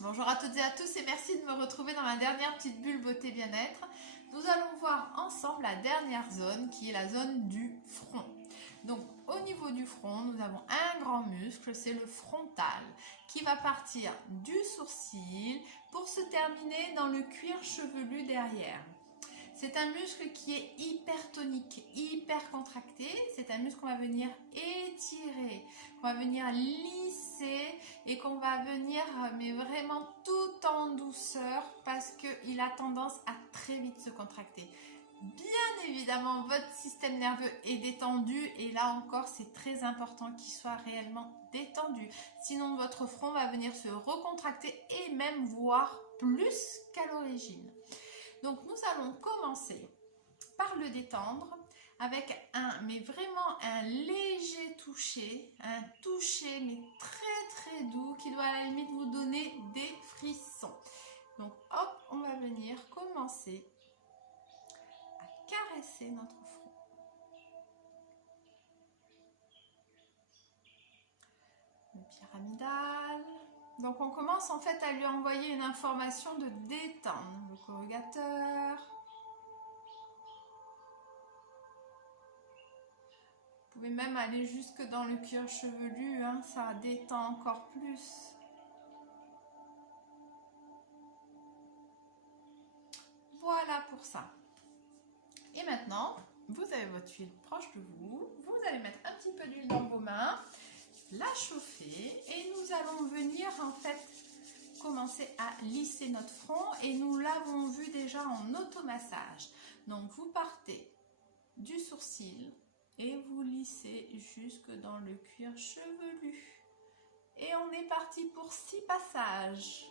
Bonjour à toutes et à tous et merci de me retrouver dans ma dernière petite bulle beauté bien-être. Nous allons voir ensemble la dernière zone qui est la zone du front. Donc au niveau du front, nous avons un grand muscle, c'est le frontal, qui va partir du sourcil pour se terminer dans le cuir chevelu derrière. C'est un muscle qui est hyper tonique, hyper contracté. C'est un muscle qu'on va venir étirer, qu'on va venir lisser et qu'on va venir, mais vraiment tout en douceur parce qu'il a tendance à très vite se contracter. Bien évidemment, votre système nerveux est détendu et là encore, c'est très important qu'il soit réellement détendu. Sinon, votre front va venir se recontracter et même voire plus qu'à l'origine. Donc nous allons commencer par le détendre avec mais vraiment un léger toucher, un toucher mais très doux qui doit à la limite vous donner des frissons. Donc hop, on va venir commencer à caresser notre front. Le pyramidal. Donc on commence en fait à lui envoyer une information de détendre le corrugateur. Vous pouvez même aller jusque dans le cuir chevelu, hein, ça détend encore plus. Voilà pour ça. Et maintenant, vous avez votre huile proche de vous. Vous allez mettre un petit peu d'huile dans vos mains, la chauffer et nous allons venir en fait commencer à lisser notre front et nous l'avons vu déjà en automassage. Donc vous partez du sourcil et vous lissez jusque dans le cuir chevelu. Et on est parti pour 6 passages.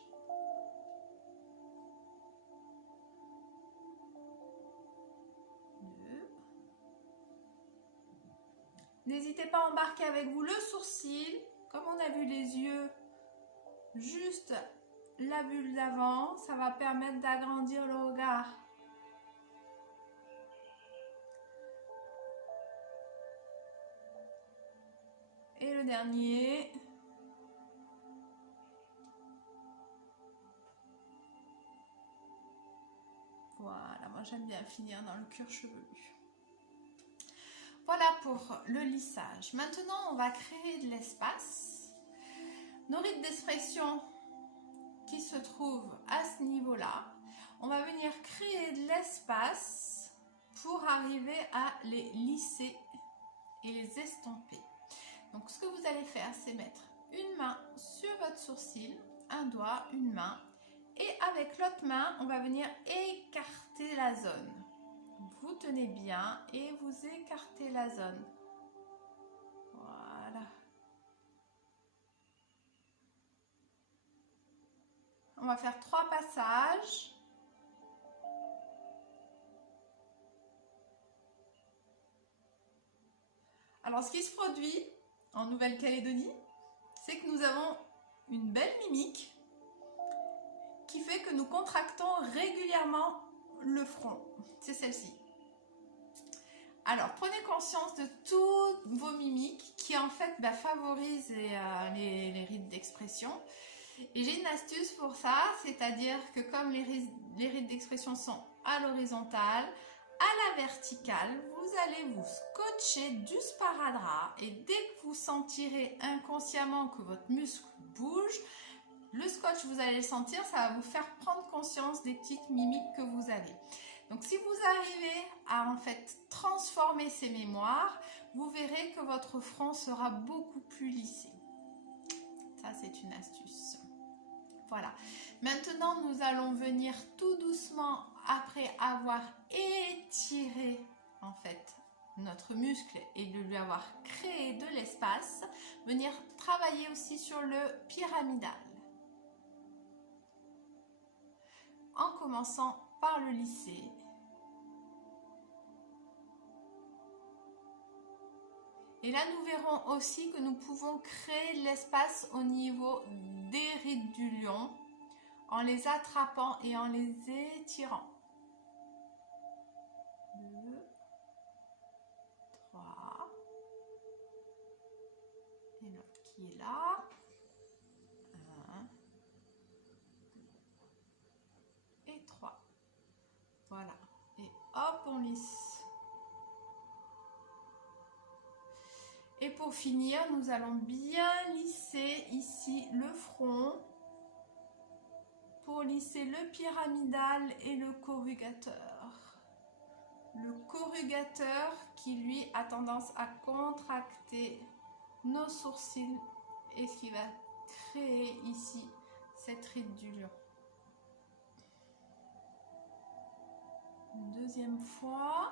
N'hésitez pas à embarquer avec vous le sourcil, comme on a vu les yeux, juste la bulle d'avant, ça va permettre d'agrandir le regard. Et le dernier. Voilà, moi j'aime bien finir dans le cuir chevelu. Voilà pour le lissage. Maintenant, on va créer de l'espace. Nos rides d'expression qui se trouvent à ce niveau-là, on va venir créer de l'espace pour arriver à les lisser et les estomper. Donc, ce que vous allez faire, c'est mettre une main sur votre sourcil, un doigt, une main, et avec l'autre main, on va venir écarter la zone. Vous tenez bien et vous écartez la zone. Voilà. On va faire 3 passages. Alors, ce qui se produit en Nouvelle-Calédonie, c'est que nous avons une belle mimique qui fait que nous contractons régulièrement le front. C'est celle-ci. Alors, prenez conscience de toutes vos mimiques qui en fait favorisent les rides d'expression. Et j'ai une astuce pour ça, c'est-à-dire que comme les rides d'expression sont à l'horizontale, à la verticale, vous allez vous scotcher du sparadrap et dès que vous sentirez inconsciemment que votre muscle bouge, le scotch, vous allez le sentir, ça va vous faire prendre conscience des petites mimiques que vous avez. Donc, si vous arrivez à en fait transformer ces mémoires, vous verrez que votre front sera beaucoup plus lissé. Ça, c'est une astuce. Voilà. Maintenant, nous allons venir tout doucement, après avoir étiré en fait notre muscle et de lui avoir créé de l'espace, venir travailler aussi sur le pyramidal. En commençant par le lisser. Et là, nous verrons aussi que nous pouvons créer de l'espace au niveau des rides du lion en les attrapant et en les étirant. 2, 3. Et l'autre qui est là. 1, Voilà. Et hop, on lisse. Et pour finir, nous allons bien lisser ici le front pour lisser le pyramidal et le corrugateur. Le corrugateur qui lui a tendance à contracter nos sourcils et ce qui va créer ici cette ride du lion. Une deuxième fois.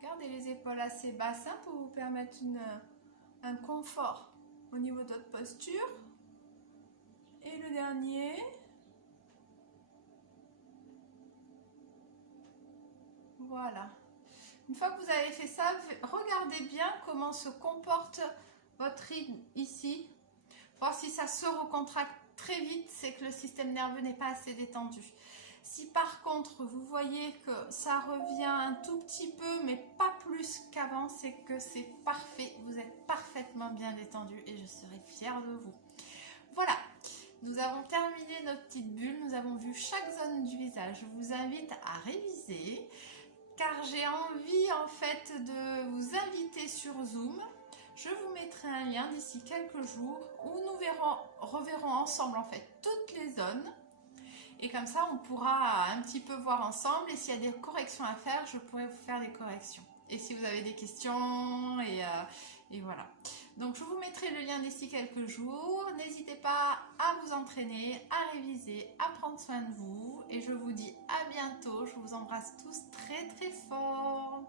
Gardez les épaules assez basses pour vous permettre un confort au niveau de votre posture. Et le dernier. Voilà. Une fois que vous avez fait ça, regardez bien comment se comporte votre ride ici. Voir si ça se recontracte très vite, c'est que le système nerveux n'est pas assez détendu. Si par contre vous voyez que ça revient un tout petit peu, mais pas plus qu'avant, c'est que c'est parfait. Vous êtes parfaitement bien détendu et je serai fière de vous. Voilà, nous avons terminé notre petite bulle. Nous avons vu chaque zone du visage. Je vous invite à réviser car j'ai envie en fait de vous inviter sur Zoom. Je vous mettrai un lien d'ici quelques jours où nous reverrons ensemble en fait toutes les zones. Et comme ça, on pourra un petit peu voir ensemble. Et s'il y a des corrections à faire, je pourrai vous faire des corrections. Et si vous avez des questions, et voilà. Donc, je vous mettrai le lien d'ici quelques jours. N'hésitez pas à vous entraîner, à réviser, à prendre soin de vous. Et je vous dis à bientôt. Je vous embrasse tous très très fort.